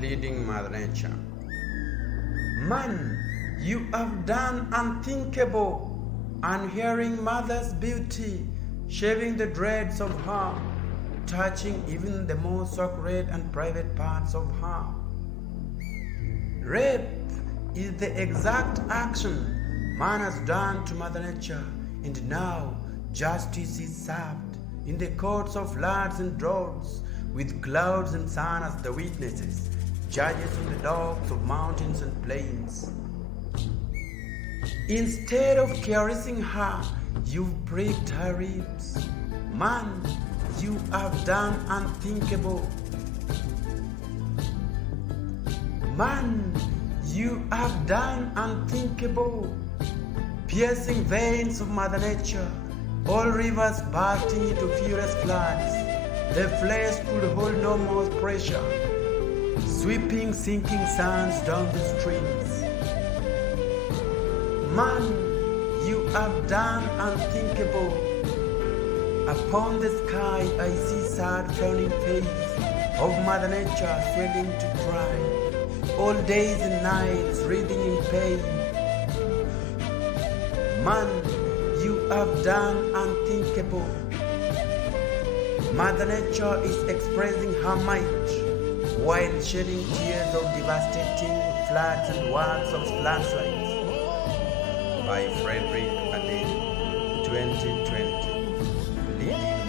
Pleading, Mother Nature. Man, you have done unthinkable, unhearing Mother's beauty, shaving the dreads of her, touching even the most sacred and private parts of her. Rape is the exact action man has done to Mother Nature, and now justice is served in the courts of floods and droughts, with clouds and sun as the witnesses, judges on the dogs of mountains and plains. Instead of caressing her, you've pricked her ribs. Man, you have done unthinkable. Man, you have done unthinkable. Piercing veins of Mother Nature, all rivers bursting into furious floods. The flesh could hold no more pressure, sweeping sinking sands down the streams. Man, you have done unthinkable. Upon the sky I see sad frowning face of Mother Nature swelling to cry, all days and nights writhing in pain. Man, you have done unthinkable. Mother Nature is expressing her might while shedding tears of devastating floods and words of landslides. By Fredrick, Adeny, 2020. Pleading.